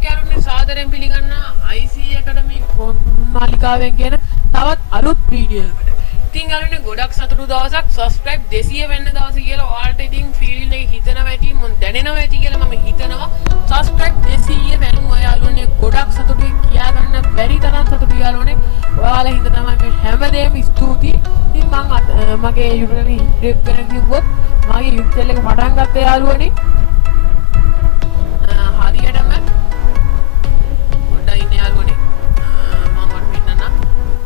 ගොඩක් යාළුවනේ සාදරයෙන් පිළිගන්න IC Academy මාලිකාවෙන් කියන තවත් අලුත් වීඩියෝ එකකට. ඉතින් යාළුවනේ ගොඩක් සතුටු දවසක් subscribe 200 වෙන්න දවස කියලා ඔයාලට ඉතින් ෆීල් එක හිතනවා ඇති මම දැනෙනවා ඇති කියලා මම හිතනවා. subscribe 200 වෙනුවා යාළුවනේ ගොඩක් සතුටුයි කියා ගන්න බැරි තරම් සතුටුයි යාළුවනේ. ඔයාලා හින්දා තමයි මේ හැමදේම ස්තුතියි. ඉතින් මම මගේ YouTube එක ගැන කිව්වොත් මගේ YouTube channel එක පටන් ගත්ත යාළුවනේ හරියටම පොඩ්ඩයි ඉන්න යාළුවනේ මම වඩ පෙන්නන්න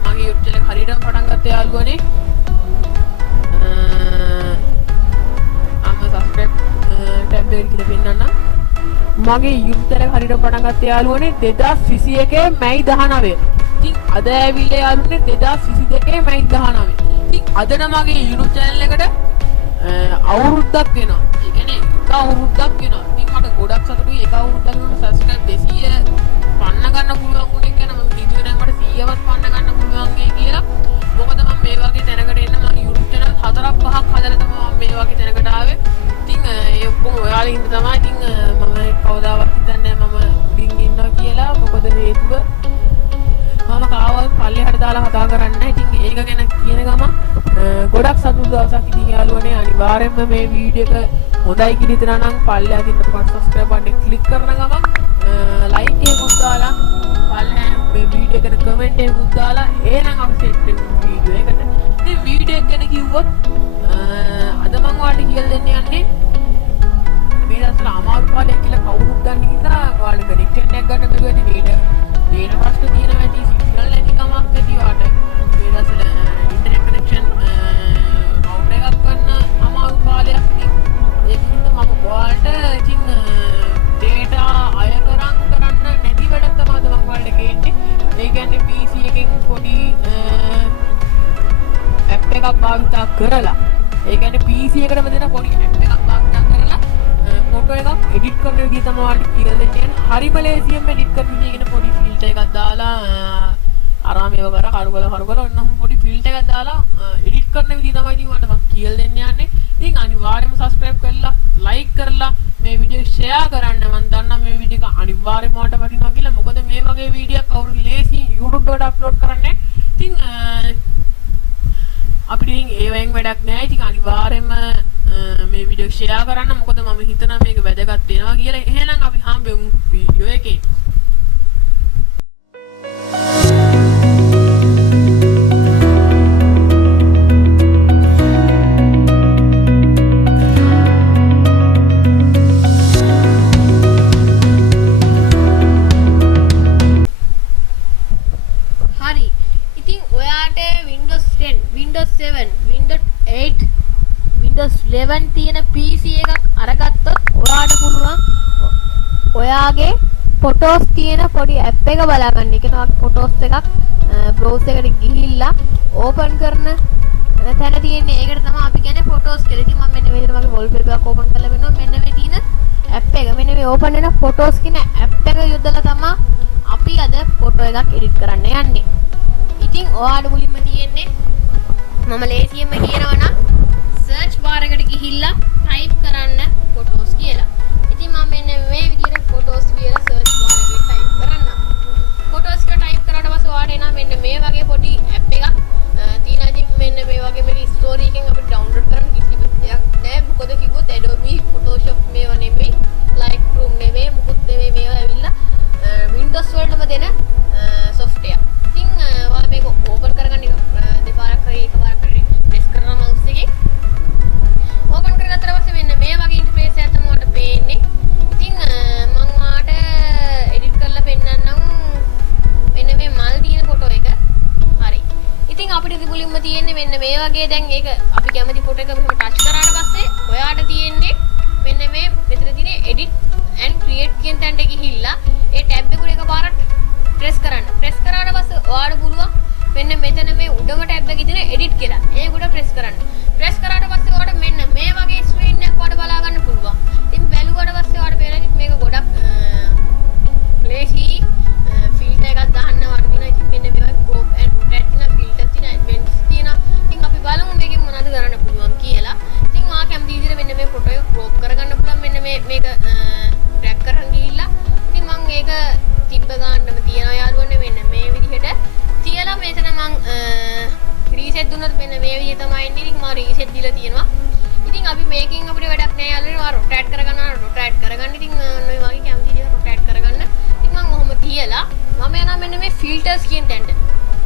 මගේ YouTube channel එක හරියටම පටන් ගත්ත යාළුවනේ subscribe tab එක කියලා පෙන්නන්න මගේ YouTube channel එක හරියටම පටන් ගත්ත යාළුවනේ 2021 මැයි 19 ඉතින් අද ඇවිල්ලා යාළුවනේ 2022 මැයි 19 ඉතින් අදට මගේ YouTube channel එකට අවුරුද්දක් වෙනවා. ඒ කියන්නේ එක අවුරුද්දක් වෙනවා. ඉතින් මට ගොඩක් සතුටුයි එක අවුරුද්දක් වෙනකොට subscribe 200 පන්න ගන්න පුළුවන් වුණේ කියලා මම හිතුවේ නෑ මට 100වත් පන්න ගන්න පුළුවන් වෙයි කියලා. මොකද මම මේ වගේ තැනකට එන්න මගේ YouTube channel 4ක් 5ක් හදලා තමයි මම මේ වගේ තැනකට ආවේ. ඉතින් ඒ ඔක්කොම ඔයාලා හින්දා තමයි. ඉතින් මම කවදාවත් හිතන්නේ නෑ මම උඩින් ඉන්නවා කියලා. මොකද හේතුව මම කාවල් පල්ලෙහාට දාලා කතා කරන්නේ. ඉතින් ඒක ගැන කියන ගමන් ගොඩක් සතුටු දවසක් ඉතින් යාළුවනේ අනිවාර්යයෙන්ම මේ වීඩියෝ එක හොඳයි කියලා හිතනවා නම් පල්ලෙහාට ඉන්න subscribe button එක click කරන ගමන් like එකකුත් දාලා පල්ලෙහා මේ වීඩියෝ එකට comment එකකුත් දාලා එහෙනම් අපි set වෙමු වීඩියෝ එකට. ඉතින් වීඩියෝ එක ගැන කිව්වොත් අද මම ඔයාලට කියලා දෙන්න යන්නේ මේ දවස්වල අමාරු කාලයක් කියලා කවුරුත් දන්නේ නිසා ඔයාලට connection එකක් ගන්න බැරුව ඇති වේන ප්‍රශ්න තියෙනවා ඇති සිග්නල් නැති කමක් ඇති ඔයාලට මේ දවස්වල ඉන්ටර්නෙට් කනෙක්ෂන් රවුටර් එකක් ගන්න අමාරු කාලයක් ඉතින් ඒකින්ද මම ඔයාලට ඉතින් data අය කරන්න නැති වැඩක් තමයි මම ඔයාලට කියන්නේ. ඒ කියන්නේ PC එකෙන් පොඩි app එකක් භාවිතා කරලා ඒ කියන්නේ PC එකටම දෙන පොඩි app එකක් භාවිතා කරලා ෆොටෝ එකක් එඩිට් කරන විදිහ තමයි ඔයාලට කියලා දෙන්නේ. හරිම ලේසියෙන්ම එඩිට් කරන විදිහ කියන පොඩි ෆිල්ටර් එකක් දාලා ආරාමයව කර කරුගල ඔන්න පොඩි ෆිල්ටර් එකක් දාලා එඩිට් කරන විදිහ තමයි ඉතින් ඔයාලට මම කියලා දෙන්න යන්නේ. ඉතින් අනිවාර්යයෙන්ම subscribe කරලා like කරලා මේ වීඩියෝ share කරන්න. මම දන්නා මේ වීඩියෝ එක අනිවාර්යයෙන්ම ඔයාලට වටිනවා කියලා. මොකද මේ වගේ වීඩියෝ එකක් කවුරු ලේසියෙන් YouTube එකට අප්ලෝඩ් කරන්නේ. ඉතින් අපිට ඉතින් ඒවෙන් වැඩක් නැහැ. ඉතින් අනිවාර්යයෙන්ම මේ වීඩියෝ share කරන්න. මොකද මම හිතනවා මේක වැදගත් වෙනවා කියලා. එහෙනම් අපි හම්බෙමු වීඩියෝ එකේ. හරි. ඉතින් ඔයාට Windows 10, Windows 7, Windows 8, Windows 11 තියෙන PC එකක් අරගත්තොත් ඔයාට පුළුවන් ඔයාගේ photos තියෙන පොඩි app එක බලාගන්න. ඒ කියනවා photos එකක් browser එකට ගිහිල්ලා open කරන තැන තියෙන්නේ. ඒකට තමයි අපි කියන්නේ photos කියලා. ඉතින් මම මෙන්න මේ විදිහට මගේ wallpaper එකක් open කරලා වෙනවා. මෙන්න මේ තියෙන app එක. මෙන්න මේ open වෙන photos කියන app එක යොදලා තමයි අපි අද photo එකක් edit කරන්න යන්නේ. ඉතින් ඔයාට මුලින්ම තියෙන්නේ මම ලේසියෙන්ම කියනවා නම් search bar එකට ගිහිල්ලා type කරන්න photos කියලා. ඉතින් මම මෙන්න මේ විදිහට photos කියලා search bar එකේ type කරන්න. photos කියලා type කරාට පස්සේ ඔයාට එනවා මෙන්න මේ වගේ පොඩි app එකක් තියෙනවා. ඉතින් මෙන්න මේ වගේ මේක story එකෙන් අපිට download කරන්න කිසි දෙයක් නැහැ. මොකද කිව්වොත් Adobe Photoshop මේවා නෙමෙයි, Lightroom නෙමෙයි, මුකුත් නෙමෙයි. මේවා ඇවිල්ලා Windows වලටම දෙන software. ඉතින් ඔයාලා මේක open කරගන්න දෙපාරක් හරි එකපාරක් හරි press කරනවා mouse එකේ. open කරගත්තට පස්සේ මෙන්න මේ වගේ interface එකක් තමයි ඔයාලට පේන්නේ. ඉතින් මම ඔයාලට edit කරලා පෙන්නන්නම් මෙන්න මේ මල් තියෙන photo එක. හරි. ඉතින් අපිට මුලින්ම තියෙන්නේ මෙන්න මේ වගේ. දැන් ඒක අපි කැමති photo එක මෙහෙම touch කරාට පස්සේ ඔයාට තියෙන්නේ මෙන්න මේ මෙතන තියෙන edit and create කියන තැනට ගිහිල්ලා ඒ tab එක උඩ එකපාරට press කරන්න. press කරාට පස්සේ ඔයාලට පුළුවන් මෙන්න මෙතන මේ උඩම tab එකේ තියෙන edit කියලා. ඒක උඩ press කරන්න. press කරාට පස්සේ ඔයාලට මෙන්න මේ වගේ screen එකක් ඔයාලට බලා ගන්න පුළුවන්. ඉතින් බැලුවට පස්සේ ඔයාලට පේනවා මේක ගොඩක් lazy filter එකක් දාන්න ඔයාලට වෙනවා. ඉතින් මෙන්න මේ වගේ crop and rotate කියන filter තියෙන advanced තියෙන. ඉතින් අපි බලමු මේකෙන් මොනවද කරන්න පුළුවන් කියලා. ඉතින් ඔයා කැමති විදිහට මෙන්න මේ photo එක crop කරගන්න පුළුවන්. මෙන්න මේක drag කරන් ගිහිල්ලා ඉතින් මම මේක තිබ්බ ගන්නම තියනවා යාළුවනේ මෙන්න මේ විදිහට තියලා මෙතන මං රීසෙට් දුන්නොත් මෙන්න මේ විදිහ තමයි ඉන්නේ. ඉතින් මම රීසෙට් දීලා තියෙනවා. ඉතින් අපි මේකෙන් අපිට වැඩක් නෑ යාළුවනේ. මම රොටේට් කරගන්නවා. රොටේට් කරගන්න ඉතින් ඔන්න ඔය වගේ කැමති විදිහට රොටේට් කරගන්න. ඉතින් මම ඔහොම තියලා මම යනවා මෙන්න මේ ෆිල්ටර්ස් කියන තැනට.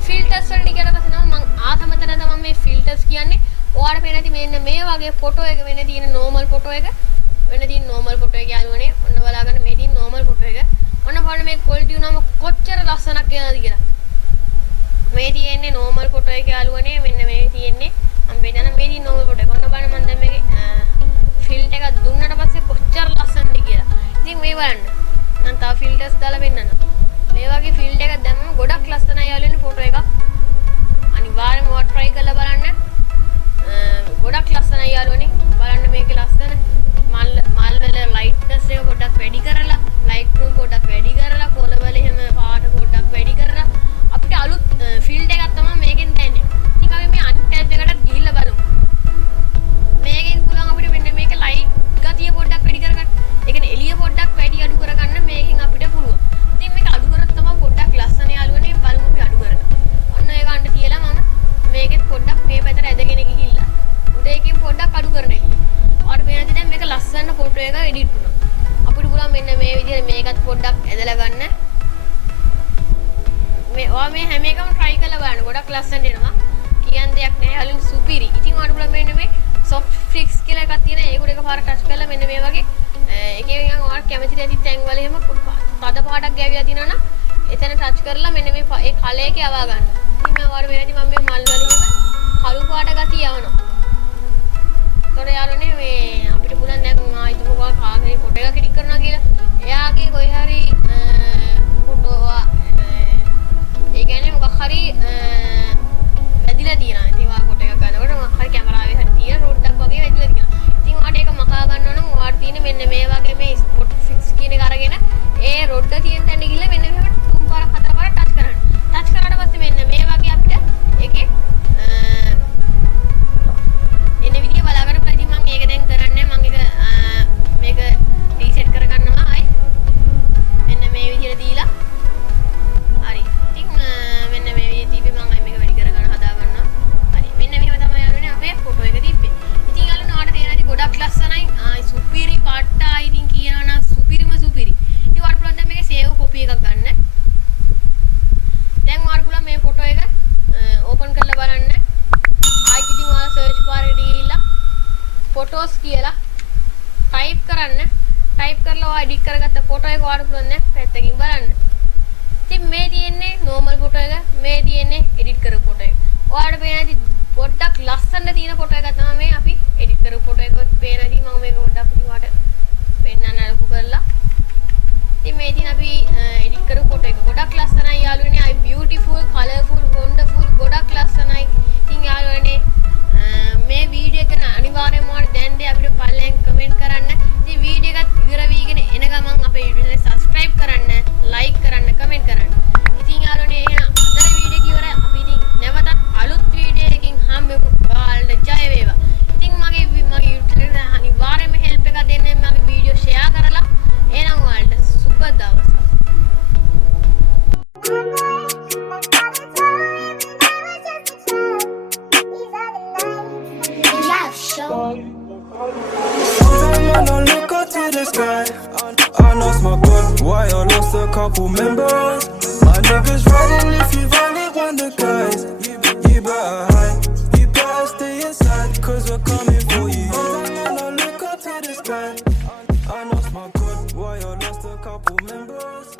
ෆිල්ටර්ස් වලට ගියට පස්සේ නම් මම ආතම තැන තමයි මේ ෆිල්ටර්ස් කියන්නේ. ඔයාලට පේන ඇති මෙන්න මේ වගේ ෆොටෝ එක වෙන තියෙන නෝමල් ෆොටෝ එක වෙන තියෙන නෝමල් ෆොටෝ එක යාළුවනේ. ඔන්න බලාගන්න මේ තියෙන නෝමල් ෆොටෝ එක. ඔන්න බලන්න මේ ක්වොලිටි උනම කොච්චර ලස්සනක් වෙනවද කියලා. මේ තියෙන්නේ නෝමල් ෆොටෝ එක යාළුවනේ. මෙන්න මේ තියෙන්නේ මම පෙන්නන මේ තියෙන නෝමල් ෆොටෝ එක. ඔන්න බලන්න මම දැන් මේකේ ෆිල්ටර් එකක් දුන්නට පස්සේ කොච්චර ලස්සනද කියලා. ඉතින් මේ බලන්න. මම තව ෆිල්ටර්ස් දාලා පෙන්නන්න. මේ වගේ ෆිල්ටර් එකක් දැම්මම ගොඩක් ලස්සනයි යාළුවනේ ෆොටෝ එකක්. අනිවාර්යයෙන්ම ඔයා try කරලා බලන්න. ගොඩක් ලස්සනයි යාළුවනේ. බලන්න මේකේ ලස්සන මල් වල ලයිට්නස් එක පොඩ්ඩක් වැඩි කරලා, ලයිට් රූම් පොඩ්ඩක් වැඩි කරලා, කොළ වල එහෙම පාට පොඩ්ඩක් වැඩි කරලා අපිට අලුත් ෆීල්ඩ් එකක් තමයි මේකෙන් දැනෙන්නේ. ඉතින් අපි මේ අනිත් ටැබ් එකකට ගිහිල්ලා බලමු. මේකෙන් පුළුවන් අපිට මෙන්න මේක ලයිට් ගතිය පොඩ්ඩක් වැඩි කරගන්න. ඒ කියන්නේ එළිය පොඩ්ඩක් වැඩි අඩු කරගන්න මේකෙන් අපිට පුළුවන්. ඉතින් මේක අඩු කරොත් තමයි පොඩ්ඩක් ලස්සන යාළුවනේ. බලමු අපි අඩු කරලා. ඔන්න ඒ ගන්න තියලා මම මේකෙත් පොඩ්ඩක් මේ පැත්තට ඇදගෙන ගිහිල්ලා උඩ එකකින් පොඩ්ඩක් අඩු කරන එක. ඔයාලට පේනද දැන් මේක ලස්සන ෆොටෝ එක එඩිට් වුණා. අපිට පුළුවන් මෙන්න මේ විදිහට මේකත් පොඩ්ඩක් ඇදලා ගන්න. ඔයා මේ හැම එකම try කරලා බලන්න. ගොඩක් ලස්සනට එනවා. කියන්න දෙයක් නැහැ. යාළුවනේ සුපිරි. ඉතින් ඔයාලට පුළුවන් මෙන්න මේ soft fix කියලා එකක් තියෙන. ඒක උඩ එකපාරට ටච් කරලා මෙන්න මේ වගේ එකේ නිකන් ඔයාලට කැමති නැති තැන් වල එහෙම තද පාටක් ගෑවිලා තියෙනවා නම් එතන ටච් කරලා මෙන්න මේ ඒ කලර් එකේ යවා ගන්න. ඉතින් මම ඔයාලට වෙනදී මම මේ මල් වල එහෙම කළු පාට ගතිය යවනවා. ඒතකොට යාළුවනේ මේ අපිට පුළුවන් දැන් ආයිතුමෝ කාගේ ෆොටෝ එකක් එඩිට් කරනවා කියලා. එයාගේ කොයි හරි ෆොටෝ ඒ කියන්නේ මොකක් හරි වැදිලා තියෙනවා. ඉතින් ඔයා ෆොටෝ එකක් ගන්නකොට මොකක් හරි කැමරාවේ හරි තියෙන රොඩ්ඩක් වගේ වැදිලා තියෙනවා. ඉතින් ඔයාට ඒක මකා ගන්නවා නම් ඔයාට තියෙන මෙන්න මේ වගේ මේ ස්පොට් ෆික්ස් කියන එක අරගෙන ඒ රොඩ්ඩ තියෙන තැනට ගිහලා මෙන්න මෙහෙම තුන් පාරක් හතර පාරක් ටච් කරන්න. ටච් කරාට පස්සේ මෙන්න මේ වගේ අපිට ඒකේ එන විදිය බලාගන්න පුළුවන්. ඉතින් මම ඒක දැන් කරන්නේ මම මේක රීසෙට් කරගන්නවා ආයි. මෙන්න මේ විදියට දීලා හරි. ඉතින් මෙන්න මේ විදිය තිබ්බේ මම මේක වැඩි කරගන්න හදා ගන්නවා. හරි. මෙන්න මෙහෙම තමයි යාළුවනේ අපේ ෆොටෝ එක තිබ්බේ. ඉතින් යාළුවනේ ඔයාලට තේරෙනවද ගොඩක් ලස්සනයි. සුපිරි පාට්ටයි. ඉතින් කියනවනම් සුපිරිම සුපිරි. ඉතින් ඔයාලට පුළුවන් දැන් මේකේ සේව් කොපි එකක් ගන්න. දැන් ඔයාලට පුළුවන් මේ ෆොටෝ එක ඕපන් කරලා බලන්න. ආයිත් ඉතින් ඔයාලා සර්ච් බාර් එකට ගිහිල්ලා ෆොටෝස් කියලා ටයිප් කරන්න. ටයිප් කරලා ඔයා එඩිට් කරගත්ත ෆොටෝ එක ඔයාලට පුළුවන් දැන් පැත්තකින් බලන්න. ඉතින් මේ තියෙන්නේ නෝමල් ෆොටෝ එක, මේ තියෙන්නේ එඩිට් කරපු ෆොටෝ එක. ඔයාලට පේන ඇති පොඩ්ඩක් ලස්සනට තියෙන ෆොටෝ එකක් තමයි මේ අපි එඩිට් කරපු ෆොටෝ එක. පේන ඇති මම මේක පොඩ්ඩක් ඉතින් ඔයාලට පෙන්නන්න අරපු කරලා. ඉතින් මේ තියෙන අපි එඩිට් කරපු ෆොටෝ එක ගොඩක් ලස්සනයි යාළුවනේ. I beautiful, colorful, wonderful ගොඩක් ලස්සනයි. ඉතින් යාළුවනේ මේ වීඩියෝ එක අනිවාර්යයෙන්ම ඔයාලට දැන් අපිට පල්ලෙන් කමෙන්ට් කරන්න. ඉතින් වීඩියෝ එකත් ඉවර වීගෙන එන ගමන් අපේ YouTube එක subscribe කරන්න, like කරන්න, comment කරන්න. ඉතින් යාළුවනේ එහෙනම් අද වීඩියෝ එක ඉවරයි. අපි ඉතින් නැවතත් අලුත් වීඩියෝ එකකින් හම්බෙමු. ඔයාලට ජය වේවා. ඉතින් මගේ YouTube එක අනිවාර්යයෙන්ම help එකක් දෙන්න මගේ වීඩියෝ share කරලා. එහෙනම් ඔයාලට සුබ දවසක්. Sometimes I don't look up to the sky. I lost my good, why I lost a couple members. My niggas riding if you've only one the guys. You better hide, you better stay inside, cause we're coming for you. Sometimes I don't look up to the sky. I lost my good, why I lost a couple members.